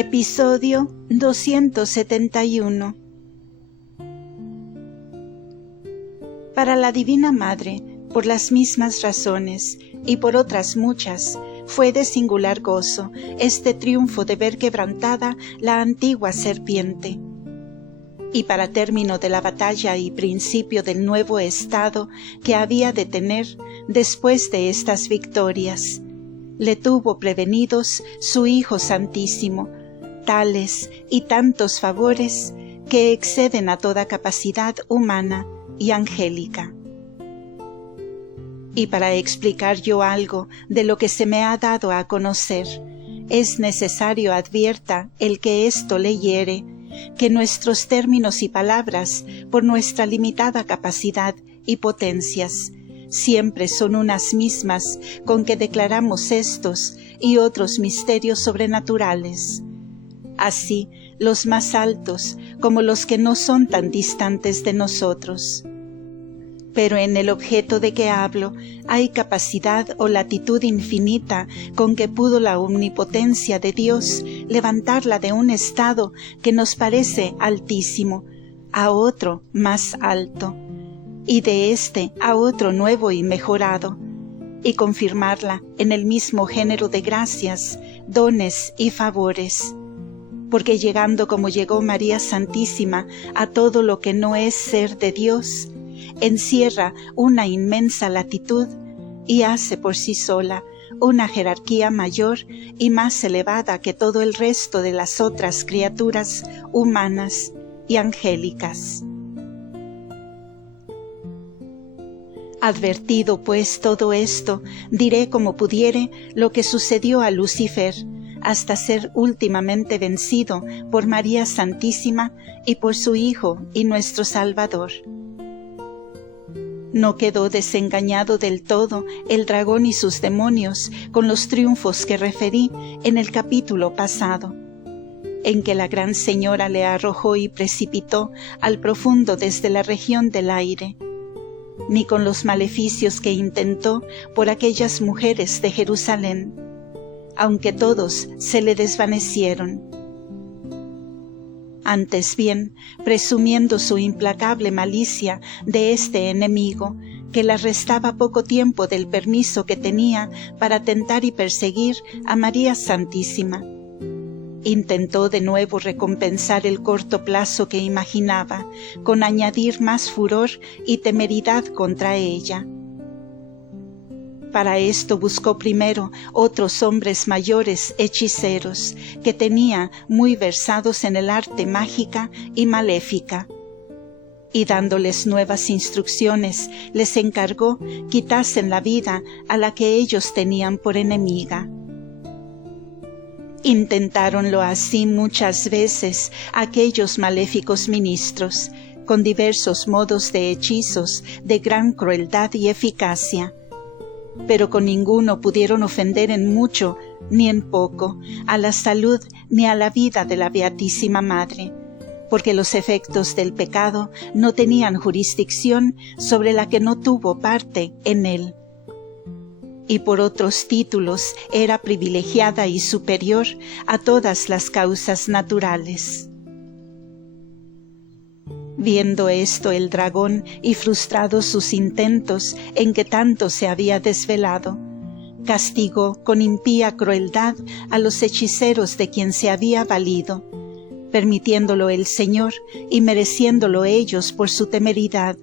Episodio 271. Para la Divina Madre, por las mismas razones y por otras muchas, fue de singular gozo este triunfo de ver quebrantada la antigua serpiente. Y para término de la batalla y principio del nuevo estado que había de tener después de estas victorias, le tuvo prevenidos su Hijo Santísimo, tales y tantos favores que exceden a toda capacidad humana y angélica. Y para explicar yo algo de lo que se me ha dado a conocer, es necesario advierta el que esto leyere, que nuestros términos y palabras, por nuestra limitada capacidad y potencias, siempre son unas mismas con que declaramos estos y otros misterios sobrenaturales. Así, los más altos como los que no son tan distantes de nosotros. Pero en el objeto de que hablo hay capacidad o latitud infinita con que pudo la omnipotencia de Dios levantarla de un estado que nos parece altísimo a otro más alto, y de éste a otro nuevo y mejorado, y confirmarla en el mismo género de gracias, dones y favores. Porque llegando como llegó María Santísima a todo lo que no es ser de Dios, encierra una inmensa latitud y hace por sí sola una jerarquía mayor y más elevada que todo el resto de las otras criaturas humanas y angélicas. Advertido pues todo esto, diré como pudiere lo que sucedió a Lucifer, hasta ser últimamente vencido por María Santísima y por su Hijo y nuestro Salvador. No quedó desengañado del todo el dragón y sus demonios con los triunfos que referí en el capítulo pasado, en que la Gran Señora le arrojó y precipitó al profundo desde la región del aire, ni con los maleficios que intentó por aquellas mujeres de Jerusalén, aunque todos se le desvanecieron. Antes bien, presumiendo su implacable malicia de este enemigo, que la restaba poco tiempo del permiso que tenía para tentar y perseguir a María Santísima, intentó de nuevo recompensar el corto plazo que imaginaba, con añadir más furor y temeridad contra ella. Para esto buscó primero otros hombres mayores hechiceros, que tenía muy versados en el arte mágica y maléfica, y dándoles nuevas instrucciones, les encargó quitasen la vida a la que ellos tenían por enemiga. Intentáronlo así muchas veces aquellos maléficos ministros, con diversos modos de hechizos de gran crueldad y eficacia, pero con ninguno pudieron ofender en mucho ni en poco a la salud ni a la vida de la Beatísima Madre, porque los efectos del pecado no tenían jurisdicción sobre la que no tuvo parte en él, y por otros títulos era privilegiada y superior a todas las causas naturales. Viendo esto el dragón y frustrados sus intentos en que tanto se había desvelado, castigó con impía crueldad a los hechiceros de quien se había valido, permitiéndolo el Señor y mereciéndolo ellos por su temeridad,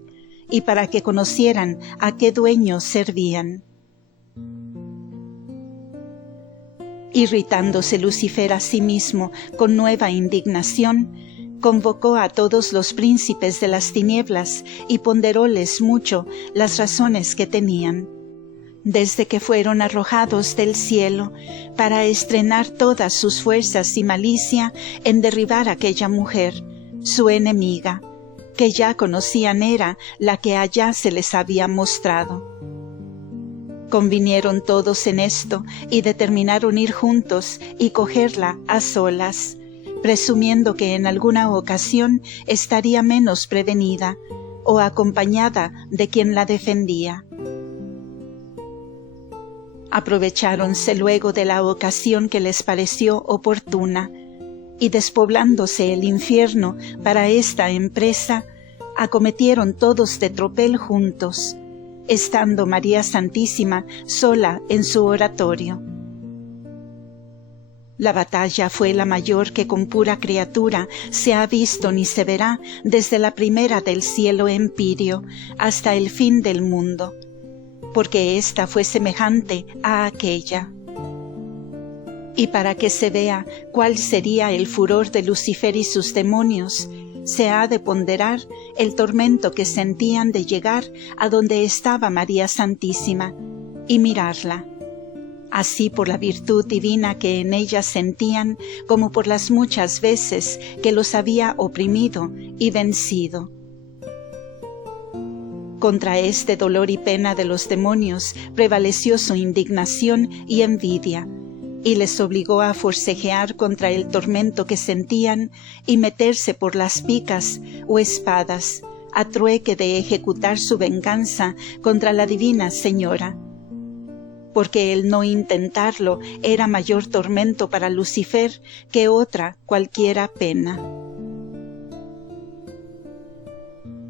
y para que conocieran a qué dueño servían. Irritándose Lucifer a sí mismo con nueva indignación, convocó a todos los príncipes de las tinieblas y ponderóles mucho las razones que tenían, desde que fueron arrojados del cielo, para estrenar todas sus fuerzas y malicia en derribar a aquella mujer, su enemiga, que ya conocían era la que allá se les había mostrado. Convinieron todos en esto y determinaron ir juntos y cogerla a solas, presumiendo que en alguna ocasión estaría menos prevenida o acompañada de quien la defendía. Aprovecháronse luego de la ocasión que les pareció oportuna, y despoblándose el infierno para esta empresa, acometieron todos de tropel juntos, estando María Santísima sola en su oratorio. La batalla fue la mayor que con pura criatura se ha visto ni se verá desde la primera del cielo empíreo hasta el fin del mundo, porque ésta fue semejante a aquella. Y para que se vea cuál sería el furor de Lucifer y sus demonios, se ha de ponderar el tormento que sentían de llegar a donde estaba María Santísima y mirarla, así por la virtud divina que en ella sentían, como por las muchas veces que los había oprimido y vencido. Contra este dolor y pena de los demonios prevaleció su indignación y envidia, y les obligó a forcejear contra el tormento que sentían y meterse por las picas o espadas, a trueque de ejecutar su venganza contra la Divina Señora, porque el no intentarlo era mayor tormento para Lucifer que otra cualquiera pena.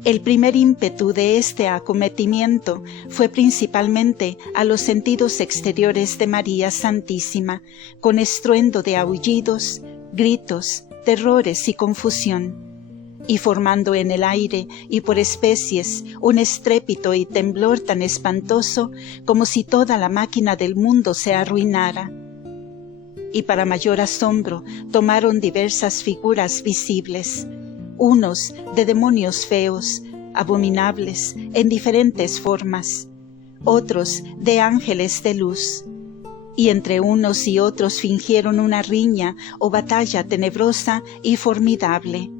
El primer ímpetu de este acometimiento fue principalmente a los sentidos exteriores de María Santísima, con estruendo de aullidos, gritos, terrores y confusión, y formando en el aire y por especies un estrépito y temblor tan espantoso como si toda la máquina del mundo se arruinara. Y para mayor asombro tomaron diversas figuras visibles, unos de demonios feos, abominables, en diferentes formas, otros de ángeles de luz, y entre unos y otros fingieron una riña o batalla tenebrosa y formidable,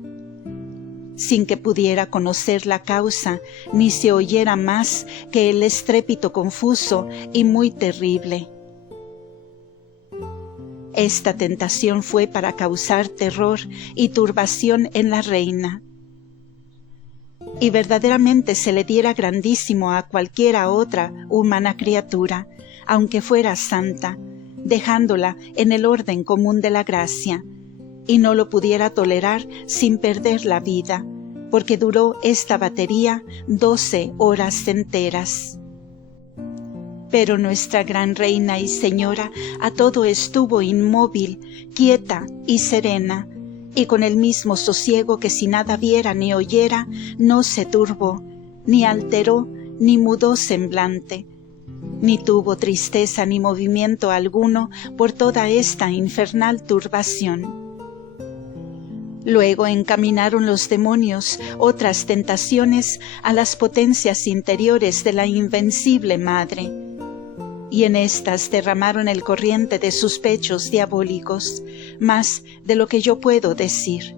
sin que pudiera conocer la causa, ni se oyera más que el estrépito confuso y muy terrible. Esta tentación fue para causar terror y turbación en la reina. Y verdaderamente se le diera grandísimo a cualquiera otra humana criatura, aunque fuera santa, dejándola en el orden común de la gracia, y no lo pudiera tolerar sin perder la vida, porque duró esta batería 12 horas enteras. Pero nuestra gran reina y señora a todo estuvo inmóvil, quieta y serena, y con el mismo sosiego que si nada viera ni oyera, no se turbó, ni alteró, ni mudó semblante, ni tuvo tristeza ni movimiento alguno por toda esta infernal turbación. Luego encaminaron los demonios otras tentaciones a las potencias interiores de la invencible Madre, y en éstas derramaron el corriente de sus pechos diabólicos, más de lo que yo puedo decir,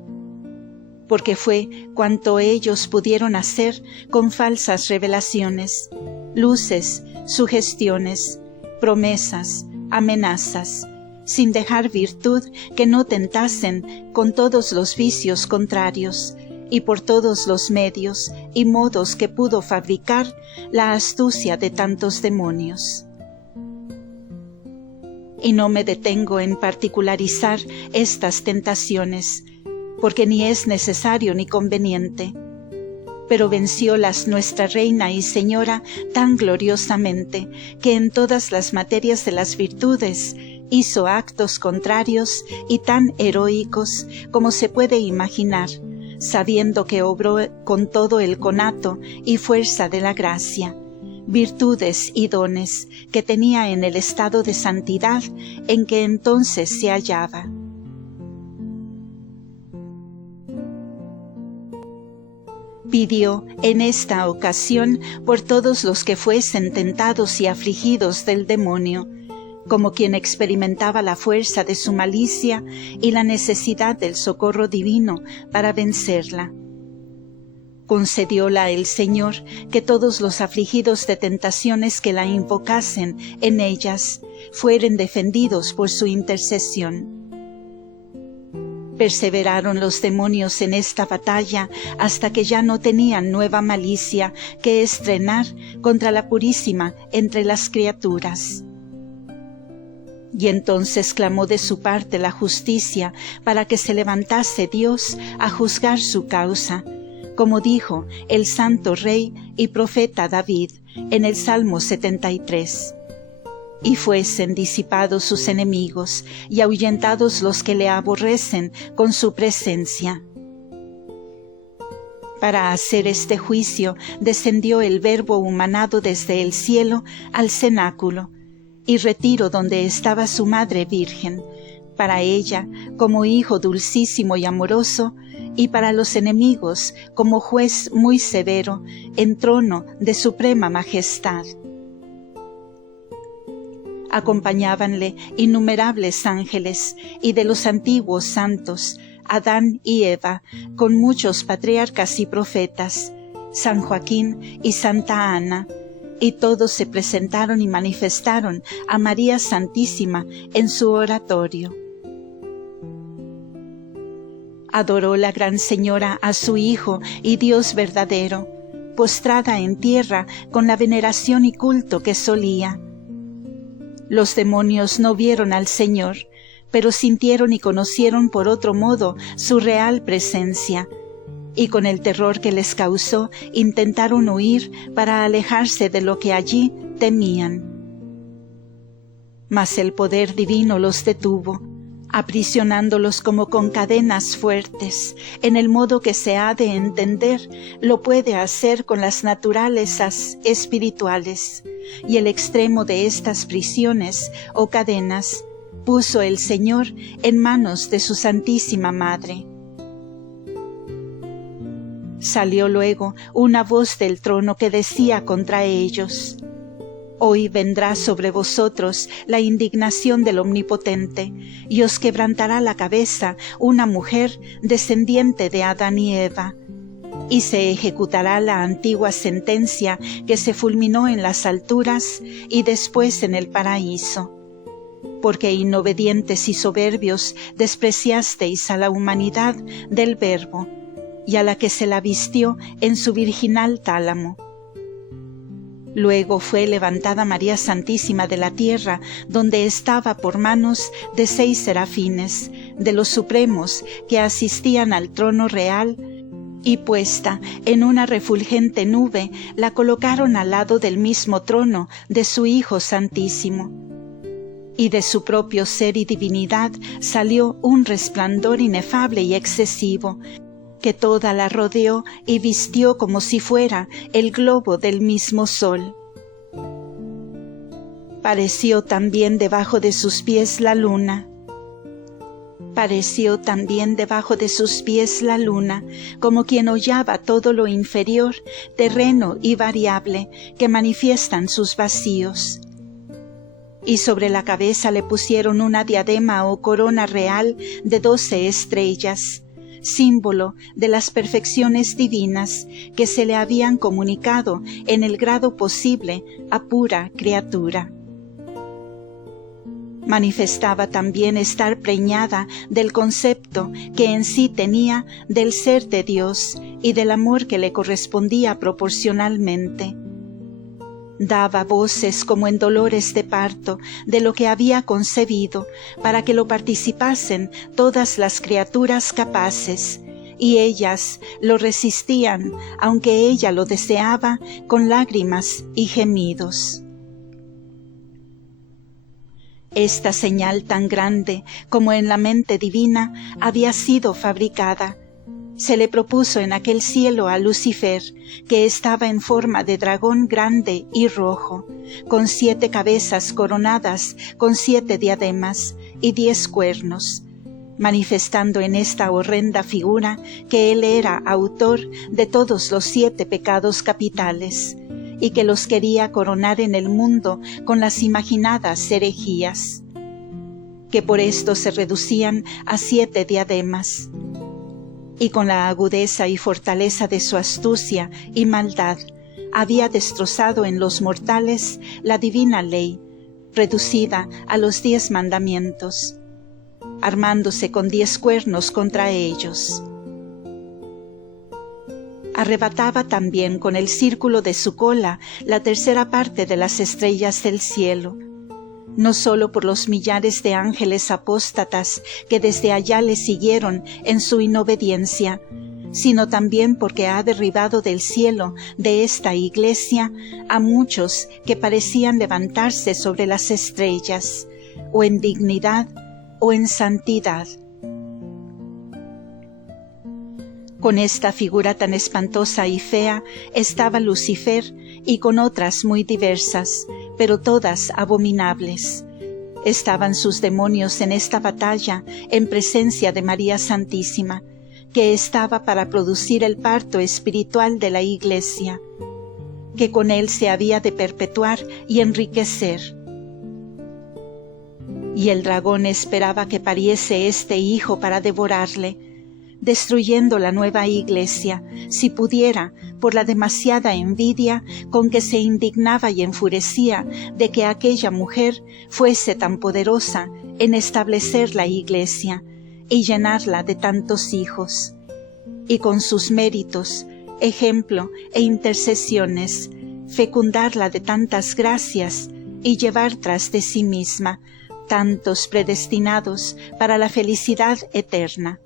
porque fue cuanto ellos pudieron hacer con falsas revelaciones, luces, sugestiones, promesas, amenazas, sin dejar virtud que no tentasen con todos los vicios contrarios, y por todos los medios y modos que pudo fabricar la astucia de tantos demonios. Y no me detengo en particularizar estas tentaciones, porque ni es necesario ni conveniente, pero venciólas nuestra Reina y Señora tan gloriosamente, que en todas las materias de las virtudes hizo actos contrarios y tan heroicos como se puede imaginar, sabiendo que obró con todo el conato y fuerza de la gracia, virtudes y dones que tenía en el estado de santidad en que entonces se hallaba. Pidió en esta ocasión por todos los que fuesen tentados y afligidos del demonio, como quien experimentaba la fuerza de su malicia y la necesidad del socorro divino para vencerla. Concedióla el Señor que todos los afligidos de tentaciones que la invocasen en ellas fueren defendidos por su intercesión. Perseveraron los demonios en esta batalla hasta que ya no tenían nueva malicia que estrenar contra la Purísima entre las criaturas. Y entonces clamó de su parte la justicia para que se levantase Dios a juzgar su causa, como dijo el santo rey y profeta David en el Salmo 73. Y fuesen disipados sus enemigos y ahuyentados los que le aborrecen con su presencia. Para hacer este juicio descendió el Verbo humanado desde el cielo al cenáculo, y retiro donde estaba su madre virgen, para ella como hijo dulcísimo y amoroso, y para los enemigos como juez muy severo, en trono de suprema majestad. Acompañábanle innumerables ángeles, y de los antiguos santos, Adán y Eva, con muchos patriarcas y profetas, San Joaquín y Santa Ana, y todos se presentaron y manifestaron a María Santísima en su oratorio. Adoró la Gran Señora a su Hijo y Dios verdadero, postrada en tierra con la veneración y culto que solía. Los demonios no vieron al Señor, pero sintieron y conocieron por otro modo su real presencia, y con el terror que les causó intentaron huir para alejarse de lo que allí temían. Mas el poder divino los detuvo, aprisionándolos como con cadenas fuertes, en el modo que se ha de entender lo puede hacer con las naturalezas espirituales, y el extremo de estas prisiones o cadenas puso el Señor en manos de su Santísima Madre. Salió luego una voz del trono que decía contra ellos: Hoy vendrá sobre vosotros la indignación del Omnipotente, y os quebrantará la cabeza una mujer descendiente de Adán y Eva, y se ejecutará la antigua sentencia que se fulminó en las alturas y después en el paraíso. Porque inobedientes y soberbios despreciasteis a la humanidad del Verbo, y a la que se la vistió en su virginal tálamo. Luego fue levantada María Santísima de la tierra, donde estaba por manos de 6 serafines, de los supremos que asistían al trono real, y puesta en una refulgente nube, la colocaron al lado del mismo trono de su Hijo Santísimo. Y de su propio ser y divinidad salió un resplandor inefable y excesivo, que toda la rodeó y vistió como si fuera el globo del mismo sol. Pareció también debajo de sus pies la luna. Pareció también debajo de sus pies la luna, como quien hollaba todo lo inferior, terreno y variable, que manifiestan sus vacíos. Y sobre la cabeza le pusieron una diadema o corona real de 12 estrellas, símbolo de las perfecciones divinas que se le habían comunicado en el grado posible a pura criatura. Manifestaba también estar preñada del concepto que en sí tenía del ser de Dios y del amor que le correspondía proporcionalmente. Daba voces como en dolores de parto de lo que había concebido, para que lo participasen todas las criaturas capaces, y ellas lo resistían, aunque ella lo deseaba, con lágrimas y gemidos. Esta señal tan grande como en la mente divina había sido fabricada. Se le propuso en aquel cielo a Lucifer, que estaba en forma de dragón grande y rojo, con 7 cabezas coronadas con 7 diademas y 10 cuernos, manifestando en esta horrenda figura que él era autor de todos los 7 pecados capitales, y que los quería coronar en el mundo con las imaginadas herejías, que por esto se reducían a 7 diademas. Y con la agudeza y fortaleza de su astucia y maldad, había destrozado en los mortales la divina ley, reducida a los 10 mandamientos, armándose con 10 cuernos contra ellos. Arrebataba también con el círculo de su cola la 3ª parte de las estrellas del cielo, no sólo por los millares de ángeles apóstatas que desde allá le siguieron en su inobediencia, sino también porque ha derribado del cielo de esta Iglesia a muchos que parecían levantarse sobre las estrellas, o en dignidad o en santidad. Con esta figura tan espantosa y fea estaba Lucifer, y con otras muy diversas, pero todas abominables. Estaban sus demonios en esta batalla en presencia de María Santísima, que estaba para producir el parto espiritual de la Iglesia, que con él se había de perpetuar y enriquecer. Y el dragón esperaba que pariese este hijo para devorarle, destruyendo la nueva Iglesia, si pudiera, por la demasiada envidia con que se indignaba y enfurecía de que aquella mujer fuese tan poderosa en establecer la Iglesia y llenarla de tantos hijos, y con sus méritos, ejemplo e intercesiones, fecundarla de tantas gracias y llevar tras de sí misma tantos predestinados para la felicidad eterna.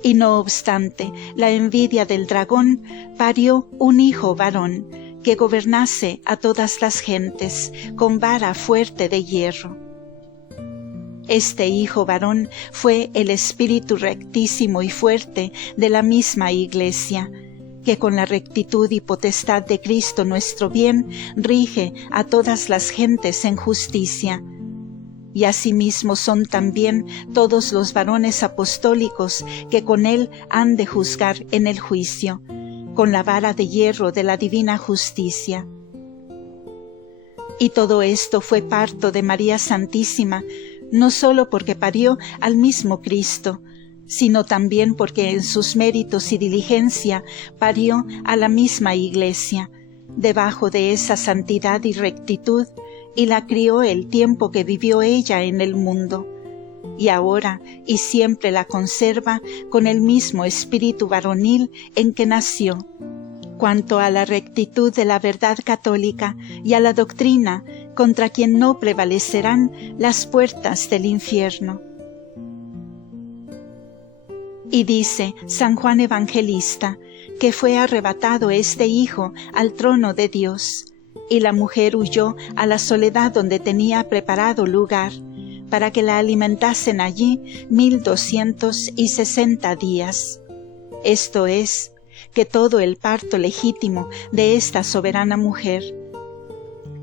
Y no obstante, la envidia del dragón parió un hijo varón que gobernase a todas las gentes con vara fuerte de hierro. Este hijo varón fue el espíritu rectísimo y fuerte de la misma Iglesia, que con la rectitud y potestad de Cristo nuestro bien rige a todas las gentes en justicia. Y asimismo son también todos los varones apostólicos que con él han de juzgar en el juicio, con la vara de hierro de la divina justicia. Y todo esto fue parto de María Santísima, no sólo porque parió al mismo Cristo, sino también porque en sus méritos y diligencia parió a la misma Iglesia, debajo de esa santidad y rectitud, y la crió el tiempo que vivió ella en el mundo, y ahora y siempre la conserva con el mismo espíritu varonil en que nació. Cuanto a la rectitud de la verdad católica y a la doctrina, contra quien no prevalecerán las puertas del infierno. Y dice San Juan Evangelista que fue arrebatado este hijo al trono de Dios, y la mujer huyó a la soledad donde tenía preparado lugar, para que la alimentasen allí 1260 días. Esto es, que todo el parto legítimo de esta soberana mujer.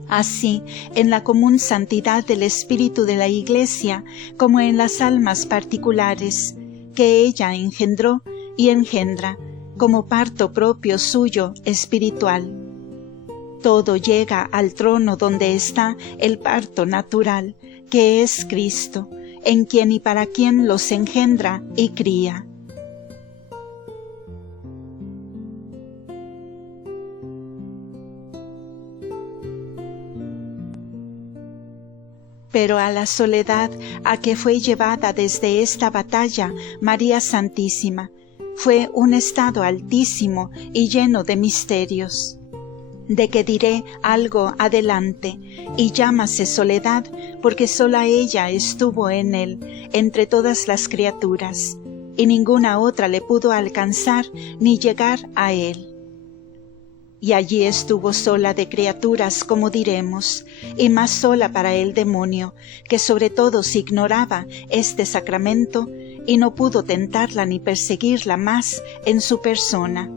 Así, en la común santidad del espíritu de la Iglesia, como en las almas particulares, que ella engendró y engendra, como parto propio suyo espiritual. Todo llega al trono donde está el parto natural, que es Cristo, en quien y para quien los engendra y cría. Pero a la soledad a que fue llevada desde esta batalla María Santísima, fue un estado altísimo y lleno de misterios, de que diré algo adelante, y llámase soledad porque sola ella estuvo en él, entre todas las criaturas, y ninguna otra le pudo alcanzar ni llegar a él. Y allí estuvo sola de criaturas, como diremos, y más sola para el demonio, que sobre todos ignoraba este sacramento, y no pudo tentarla ni perseguirla más en su persona.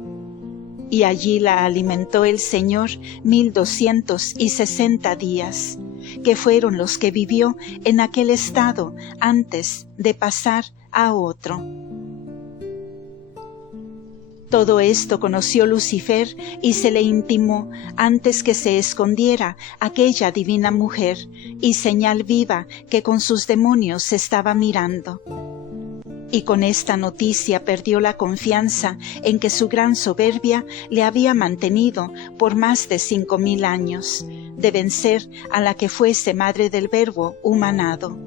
Y allí la alimentó el Señor 1260 días, que fueron los que vivió en aquel estado antes de pasar a otro. Todo esto conoció Lucifer y se le intimó antes que se escondiera aquella divina mujer y señal viva que con sus demonios estaba mirando. Y con esta noticia perdió la confianza en que su gran soberbia le había mantenido por más de 5000 años, de vencer a la que fuese madre del Verbo humanado.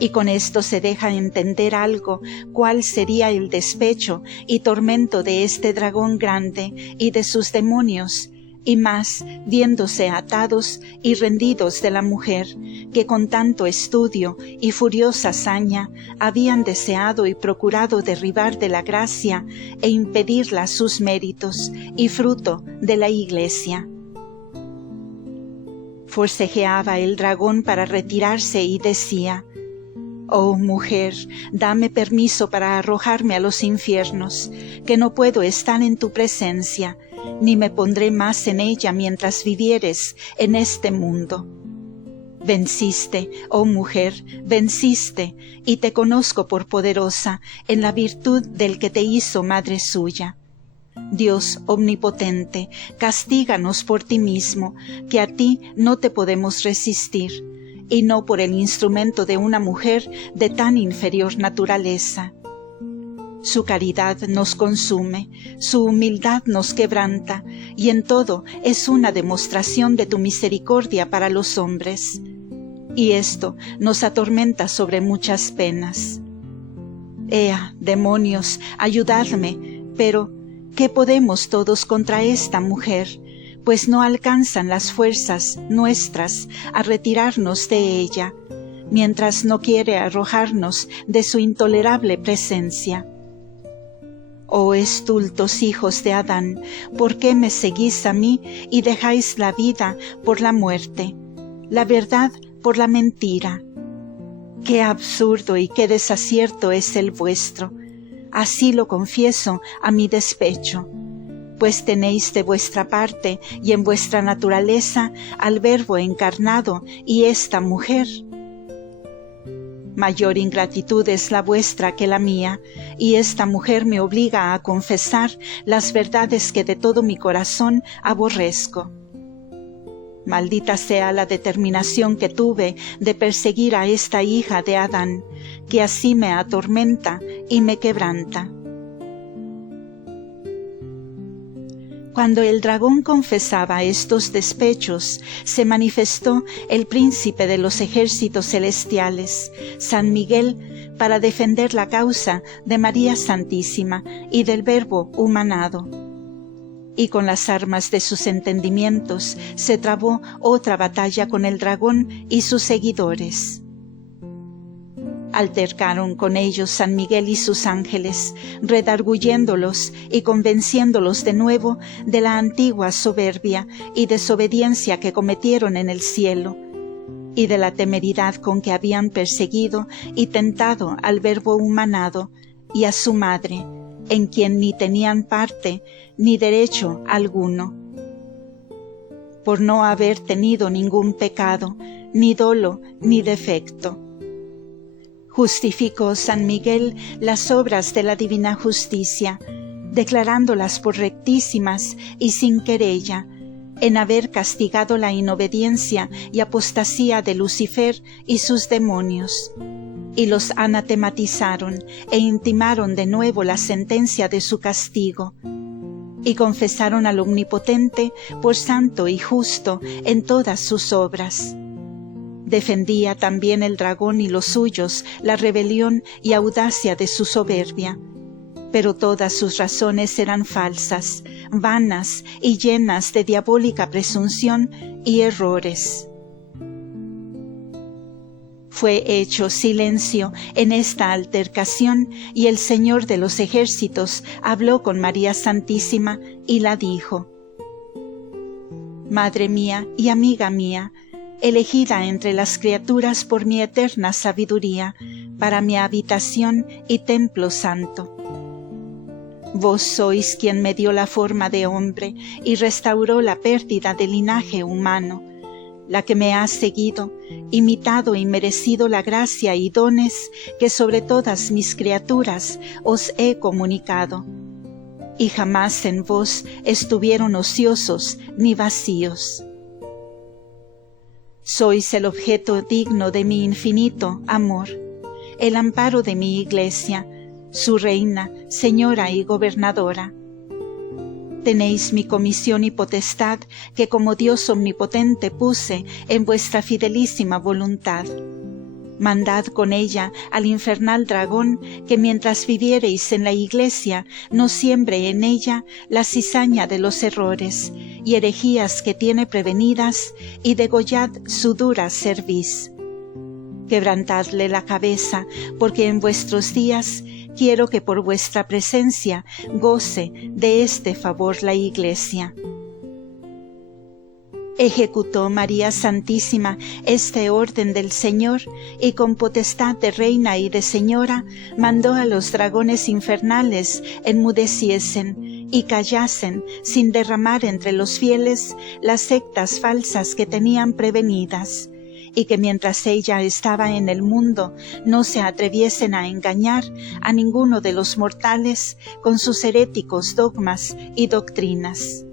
Y con esto se deja entender algo, cuál sería el despecho y tormento de este dragón grande y de sus demonios, y más viéndose atados y rendidos de la mujer, que con tanto estudio y furiosa saña habían deseado y procurado derribar de la gracia e impedirla sus méritos y fruto de la Iglesia. Forcejeaba el dragón para retirarse y decía: «Oh mujer, dame permiso para arrojarme a los infiernos, que no puedo estar en tu presencia, ni me pondré más en ella mientras vivieres en este mundo». Venciste, oh mujer, venciste, y te conozco por poderosa en la virtud del que te hizo madre suya. Dios omnipotente, castíganos por ti mismo, que a ti no te podemos resistir, y no por el instrumento de una mujer de tan inferior naturaleza. Su caridad nos consume, su humildad nos quebranta, y en todo es una demostración de tu misericordia para los hombres. Y esto nos atormenta sobre muchas penas. Ea, demonios, ayudadme, pero ¿qué podemos todos contra esta mujer? Pues no alcanzan las fuerzas nuestras a retirarnos de ella, mientras no quiere arrojarnos de su intolerable presencia. Oh estultos hijos de Adán, ¿por qué me seguís a mí y dejáis la vida por la muerte, la verdad por la mentira? Qué absurdo y qué desacierto es el vuestro. Así lo confieso a mi despecho, pues tenéis de vuestra parte y en vuestra naturaleza al Verbo encarnado y esta mujer. Mayor ingratitud es la vuestra que la mía, y esta mujer me obliga a confesar las verdades que de todo mi corazón aborrezco. Maldita sea la determinación que tuve de perseguir a esta hija de Adán, que así me atormenta y me quebranta. Cuando el dragón confesaba estos despechos, se manifestó el príncipe de los ejércitos celestiales, San Miguel, para defender la causa de María Santísima y del Verbo humanado. Y con las armas de sus entendimientos se trabó otra batalla con el dragón y sus seguidores. Altercaron con ellos San Miguel y sus ángeles, redarguyéndolos y convenciéndolos de nuevo de la antigua soberbia y desobediencia que cometieron en el cielo, y de la temeridad con que habían perseguido y tentado al Verbo humanado y a su madre, en quien ni tenían parte ni derecho alguno, por no haber tenido ningún pecado, ni dolo, ni defecto. Justificó San Miguel las obras de la divina justicia, declarándolas por rectísimas y sin querella, en haber castigado la inobediencia y apostasía de Lucifer y sus demonios, y los anatematizaron e intimaron de nuevo la sentencia de su castigo, y confesaron al Omnipotente por santo y justo en todas sus obras. Defendía también el dragón y los suyos la rebelión y audacia de su soberbia, pero todas sus razones eran falsas, vanas y llenas de diabólica presunción y errores. Fue hecho silencio en esta altercación y el Señor de los ejércitos habló con María Santísima y la dijo: Madre mía y amiga mía, elegida entre las criaturas por mi eterna sabiduría, para mi habitación y templo santo. Vos sois quien me dio la forma de hombre y restauró la pérdida del linaje humano, la que me ha seguido, imitado y merecido la gracia y dones que sobre todas mis criaturas os he comunicado, y jamás en vos estuvieron ociosos ni vacíos. Sois el objeto digno de mi infinito amor, el amparo de mi Iglesia, su reina, señora y gobernadora. Tenéis mi comisión y potestad que como Dios omnipotente puse en vuestra fidelísima voluntad. Mandad con ella al infernal dragón que mientras viviereis en la Iglesia no siembre en ella la cizaña de los errores y herejías que tiene prevenidas, y degollad su dura cerviz. Quebrantadle la cabeza, porque en vuestros días quiero que por vuestra presencia goce de este favor la Iglesia. Ejecutó María Santísima este orden del Señor, y con potestad de reina y de señora mandó a los dragones infernales enmudeciesen y callasen sin derramar entre los fieles las sectas falsas que tenían prevenidas, y que mientras ella estaba en el mundo no se atreviesen a engañar a ninguno de los mortales con sus heréticos dogmas y doctrinas.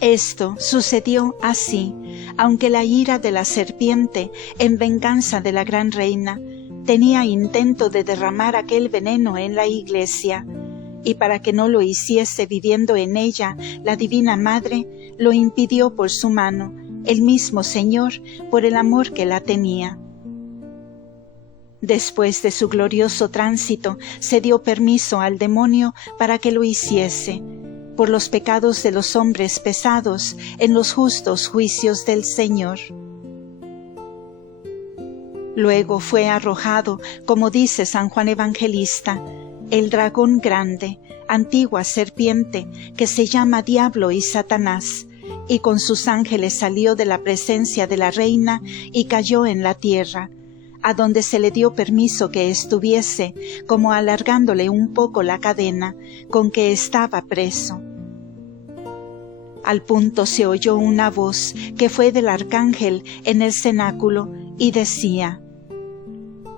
Esto sucedió así, aunque la ira de la serpiente, en venganza de la gran reina, tenía intento de derramar aquel veneno en la Iglesia, y para que no lo hiciese viviendo en ella la Divina Madre, lo impidió por su mano, el mismo Señor, por el amor que la tenía. Después de su glorioso tránsito, se dio permiso al demonio para que lo hiciese, por los pecados de los hombres pesados en los justos juicios del Señor. Luego fue arrojado, como dice San Juan Evangelista, el dragón grande, antigua serpiente, que se llama Diablo y Satanás, y con sus ángeles salió de la presencia de la reina y cayó en la tierra, a donde se le dio permiso que estuviese, como alargándole un poco la cadena con que estaba preso. Al punto se oyó una voz que fue del arcángel en el cenáculo y decía: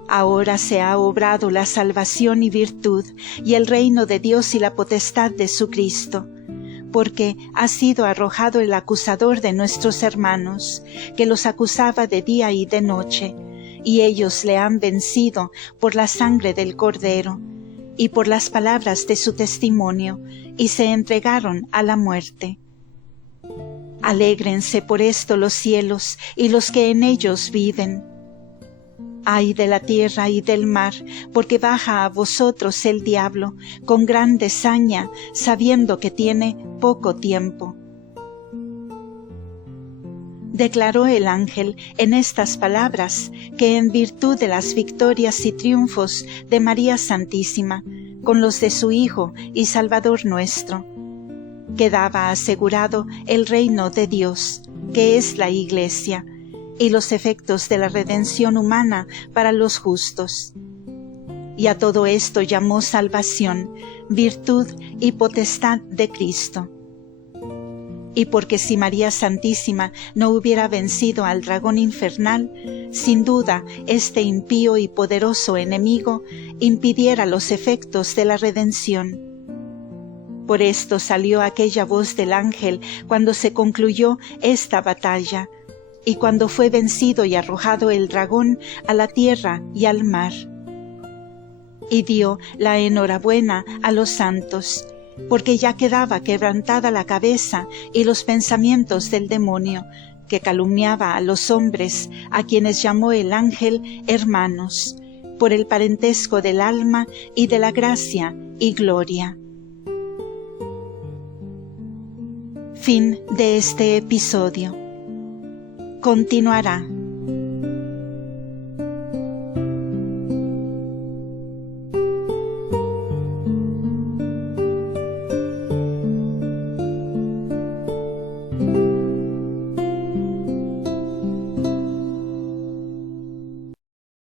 Ahora se ha obrado la salvación y virtud, y el reino de Dios y la potestad de su Cristo, porque ha sido arrojado el acusador de nuestros hermanos, que los acusaba de día y de noche, y ellos le han vencido por la sangre del Cordero, y por las palabras de su testimonio, y se entregaron a la muerte. Alégrense por esto los cielos y los que en ellos viven. Ay de la tierra y del mar, porque baja a vosotros el diablo con grande saña, sabiendo que tiene poco tiempo. Declaró el ángel en estas palabras que en virtud de las victorias y triunfos de María Santísima, con los de su Hijo y Salvador nuestro, quedaba asegurado el reino de Dios, que es la Iglesia, y los efectos de la redención humana para los justos. Y a todo esto llamó salvación, virtud y potestad de Cristo. Y porque si María Santísima no hubiera vencido al dragón infernal, sin duda este impío y poderoso enemigo impidiera los efectos de la redención. Por esto salió aquella voz del ángel cuando se concluyó esta batalla, y cuando fue vencido y arrojado el dragón a la tierra y al mar. Y dio la enhorabuena a los santos, porque ya quedaba quebrantada la cabeza y los pensamientos del demonio, que calumniaba a los hombres, a quienes llamó el ángel hermanos, por el parentesco del alma y de la gracia y gloria. Fin de este episodio. Continuará.